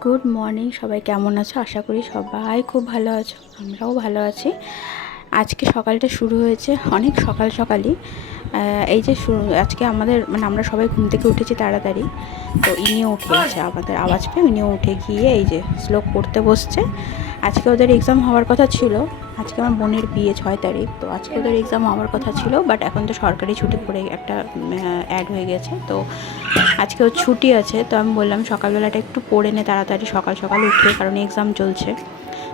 Good morning, সবাই কেমন আছো? আশা করি সবাই খুব ভালো আছো, আমরাও ভালো আছি। আজকে সকালটা শুরু হয়েছে অনেক সকাল সকালই। এই যে আজকে আমাদের আমরা সবাই ঘুম থেকে উঠেছি তাড়াতাড়ি। তো ইনিও উঠে গেছে, আমাদের আওয়াজ পেয়ে ইনিও উঠে গিয়ে এই যে শ্লোক পড়তে বসছে। আজকে ওদের এক্সাম হওয়ার কথা ছিল। আজকে আমার বোনের বিয়ে 6 তারিখ, তো আজকে ওদের এক্সাম হওয়ার কথা ছিল, বাট এখন তো সরকারি ছুটি পড়ে একটা অ্যাড হয়ে গেছে। তো আজকে ওর ছুটি আছে, তো আমি বললাম সকালবেলাটা একটু পড়ে নে তাড়াতাড়ি সকাল সকাল উঠে, কারণ এক্সাম চলছে।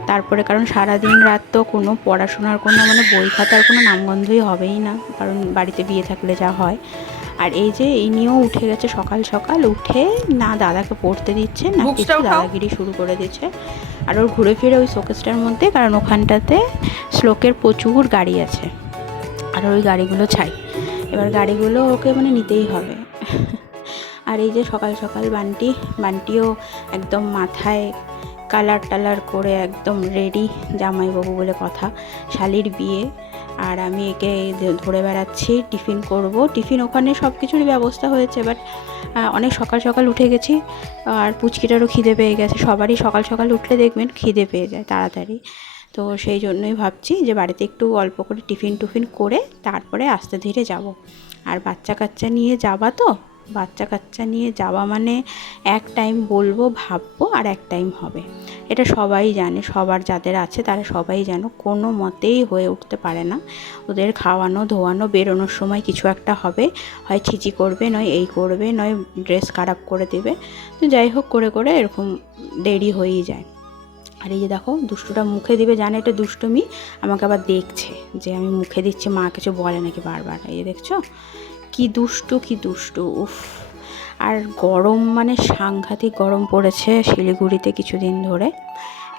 তারপরে কারণ সারাদিন রাত তো কোনো পড়াশোনার কোনো বই খাতার কোনো নামগন্ধই হবেই না, কারণ বাড়িতে বিয়ে থাকলে যা হয়। আর এই যে ইনিও উঠে গেছে সকাল সকাল, উঠে না দাদাকে পড়তে দিচ্ছে না কিছু, দাদাগিরি শুরু করে দিচ্ছে। আর ওর ঘুরে ফিরে ওই শোকেসটার মধ্যে, কারণ ওখানটাতে শ্লোকের প্রচুর গাড়ি আছে আর ওই গাড়িগুলো ছাই। এবার গাড়িগুলো ওকে নিতেই হবে। আর এই যে সকাল সকাল বান্টিও একদম মাথায় কালার টালার করে একদম রেডি, জামাইবাবু বলে কথা, শালির বিয়ে। আর আমি একে ধরে বেড়াচ্ছি, টিফিন করব। টিফিন ওখানে সব কিছুরই ব্যবস্থা হয়েছে, বাট অনেক সকাল সকাল উঠে গেছি। আর পুচকিটারও খিদে পেয়ে গেছে, সবারই সকাল সকাল উঠলে দেখবেন খিদে পেয়ে যায় তাড়াতাড়ি। তো সেই জন্যই ভাবছি যে বাড়িতে একটু অল্প করে টিফিন করে তারপরে আস্তে ধীরে যাব। আর বাচ্চা কাচ্চা নিয়ে যাবা, তো বাচ্চা কাচ্চা নিয়ে যাওয়া এক টাইম বলবো ভাববো আর এক টাইম হবে, এটা সবাই জানে, সবার যাদের আছে তারা সবাই জানো, কোনো মতেই হয়ে উঠতে পারে না। ওদের খাওয়ানো ধোয়ানো, বেরোনোর সময় কিছু একটা হবে, হয় ছিচি করবে, নয় এই করবে, নয় ড্রেস খারাপ করে দেবে। তো যাই হোক করে করে এরকম দেরি হয়েই যায়। আর এই যে দেখো দুষ্টুটা মুখে দিবে, জানে এটা দুষ্টুমি, আমাকে আবার দেখছে যে আমি মুখে দিচ্ছি, মা কিছু বলে নাকি বারবার। এই যে দেখছো কি দুষ্টু, উফ। আর গরম সাংঘাতিক গরম পড়েছে শিলিগুড়িতে কিছুদিন ধরে।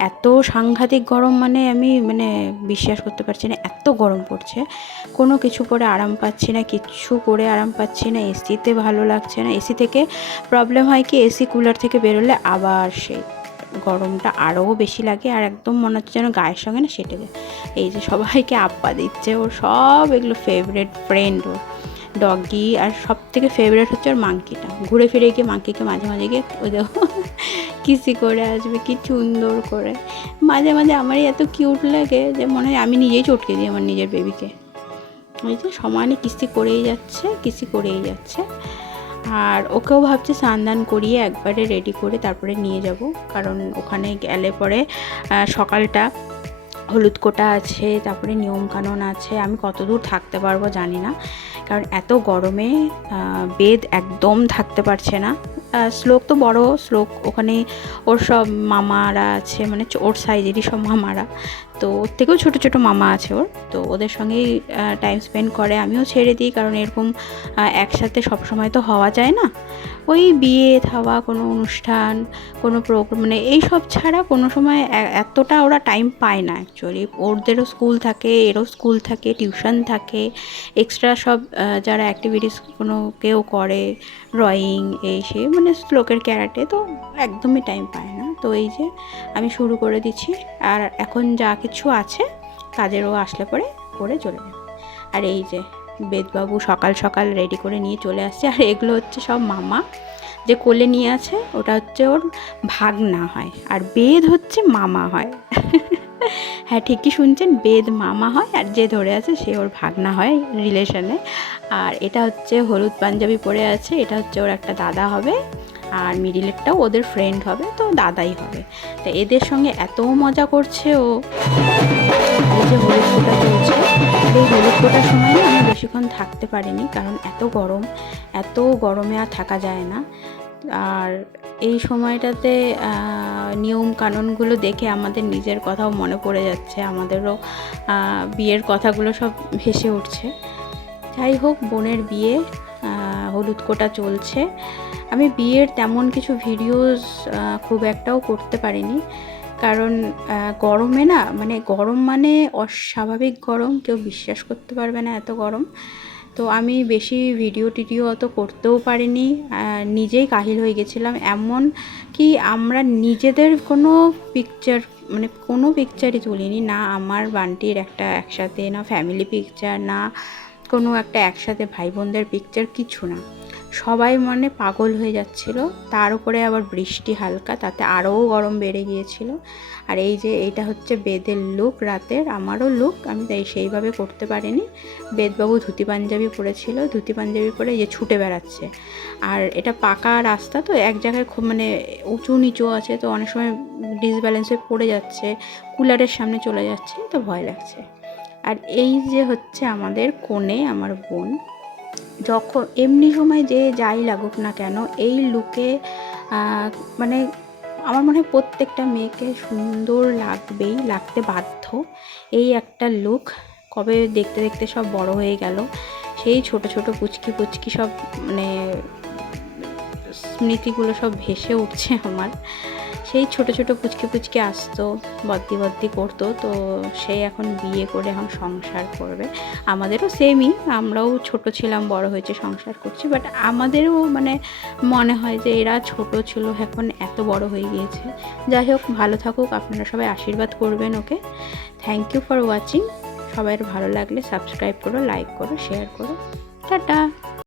এত সাংঘাতিক গরম আমি বিশ্বাস করতে পারছি না, এত গরম পড়ছে। কোনো কিছু পরে আরাম পাচ্ছি না, কিচ্ছু করে আরাম পাচ্ছি না। এসিতে ভালো লাগছে না, এসি থেকে প্রবলেম হয় কি, এসি কুলার থেকে বেরোলে আবার সেই গরমটা আরও বেশি লাগে, আর একদম মনে হচ্ছে যেন গায়ের সঙ্গে সেটে যায়। এই যে সবাইকে আপ্পা দিচ্ছে, ওর সব এগুলো ফেভারিট ফ্রেন্ড, ওর ডগি। আর সব থেকে ফেভারিট হচ্ছে ওর মাংকিটা, ঘুরে ফিরে গিয়ে মাংকিকে মাঝে মাঝে গিয়ে ওই দেখো কিসি করে আসবে, কি সুন্দর করে। মাঝে মাঝে আমারই এত কিউট লাগে যে মনে হয় আমি নিজেই চটকে দিই আমার নিজের বেবিকে। ওই যে সমানে কিস্তি করেই যাচ্ছে। আর ওকেও ভাবছি স্নান করিয়ে একবারে রেডি করে তারপরে নিয়ে যাব, কারণ ওখানে গেলে পরে সকালটা হলুদ কোটা আছে, তারপরে নিয়মকানুন আছে, আমি কত দূর থাকতে পারবো জানি না, কারণ এত গরমে বেদ একদম থাকতে পারছে না। শ্লোক তো বড়, শ্লোক ওখানে ওর সব মামারা আছে, ওর সাইজেরই সব মামারা, তো ওর থেকেও ছোটো ছোটো মামা আছে ওর, তো ওদের সঙ্গেই টাইম স্পেন্ড করে। আমিও ছেড়ে দিই, কারণ এরকম একসাথে সবসময় তো হওয়া যায় না। ওই বিয়ে থাওয়া, কোনো অনুষ্ঠান, কোনো প্রোগ্রাম এই সব ছাড়া কোনো সময় এতটা ওরা টাইম পায় না অ্যাকচুয়ালি। ওদেরও স্কুল থাকে, এরও স্কুল থাকে, টিউশন থাকে, এক্সট্রা সব যারা অ্যাক্টিভিটিস কোনো কেউ করে, ড্রয়িং এই সেই শ্লোকের ক্যারাটে, তো একদমই টাইম পায় না। তো এই যে আমি শুরু করে দিচ্ছি, আর এখন যা কিছু আছে কাজেরও আসলে পরে করে চলে যাবে। আর এই যে বেদবাবু সকাল সকাল রেডি করে নিয়ে চলে আসছে। আর এগুলো হচ্ছে সব মামা, যে কোলে নিয়ে আছে ওটা হচ্ছে ওর ভাগনা হয়, আর বেদ হচ্ছে মামা হয়। হ্যাঁ, ঠিকই শুনছেন, বেদ মামা হয়, আর যে ধরে আছে সে ওর ভাগনা হয় রিলেশনে। আর এটা হচ্ছে হলুদ পাঞ্জাবি পরে আছে, এটা হচ্ছে ওর একটা দাদা হবে, আর মিডিলেরটাও ওদের ফ্রেন্ড হবে, তো দাদাই হবে। তো এদের সঙ্গে এত মজা করছে ও। এই যে হলুদ ফোঁটা চলছে, এই হলুদ ফোঁটার সময় আমি বেশিক্ষণ থাকতে পারিনি, কারণ এত গরমে আর থাকা যায় না। আর এই সময়টাতে নিয়ম কানুনগুলো দেখে আমাদের নিজের কথাও মনে পড়ে যাচ্ছে, আমাদেরও বিয়ের কথাগুলো সব ভেসে উঠছে। যাই হোক, বোনের বিয়ে, হলুদ কোটা চলছে। আমি বিয়ের তেমন কিছু ভিডিওস খুব একটাও করতে পারিনি, কারণ গরমে না গরম অস্বাভাবিক গরম, কেউ বিশ্বাস করতে পারবে না এত গরম। তো আমি বেশি ভিডিও অত করতেও পারিনি, নিজেই কাহিল হয়ে গেছিলাম। এমন কি আমরা নিজেদের কোনো পিকচার কোনো পিকচারই তুলিনি, না আমার বান্টির একটা একসাথে, না ফ্যামিলি পিকচার, না কোনো একটা একসাথে ভাই বোনদের পিকচার, কিছু না। সবাই মানে পাগল হয়ে যাচ্ছিল। তার উপরে আবার বৃষ্টি হালকা, তাতে আরও গরম বেড়ে গিয়েছিল। আর এই যে এইটা হচ্ছে বেদের লুক, রাতের আমারও লুক, আমি তাই সেইভাবে করতে পারিনি। বেদবাবু ধুতি পাঞ্জাবি পরেছিল, ধুতি পাঞ্জাবি পরে যে ছুটে বেড়াচ্ছে। আর এটা পাকা রাস্তা তো, এক জায়গায় খুব মানে উঁচু নিচু আছে, তো অনেক সময় ডিসব্যালেন্স হয়ে পড়ে যাচ্ছে, কুলারের সামনে চলে যাচ্ছে, তো ভয় লাগছে। আর এই যে হচ্ছে আমাদের কোণে আমার বোন, যখন এমনি সময় যে যাই লাগুক না কেন এই লুকে মানে আমার মনে হয় প্রত্যেকটা মেয়েকে সুন্দর লাগবেই, লাগতে বাধ্য। এই একটা লুক কবে দেখতে দেখতে সব বড় হয়ে গেল, সেই ছোট ছোট পুচকি পুচকি সব মানে স্মৃতিগুলো সব ভেসে উঠছে আমার। সেই ছোট ছোট পুচকি পুচকি আসতো, বদ্দি বদ্দি করতো, তো সে এখন বিয়ে করে এখন সংসার করবে। আমাদেরও সেমই, আমরাও ছোট ছিলাম, বড় হয়েছে, সংসার করছি, বাট আমাদেরও মানে মনে হয় যে এরা ছোট ছিল, এখন এত বড় হয়ে গিয়েছে। যাই হোক, ভালো থাকুক, আপনারা সবাই আশীর্বাদ করবেন okay. Thank you for watching. সবাইয়ের ভালো লাগলে সাবস্ক্রাইব করো, লাইক করো, শেয়ার করো। টাটা।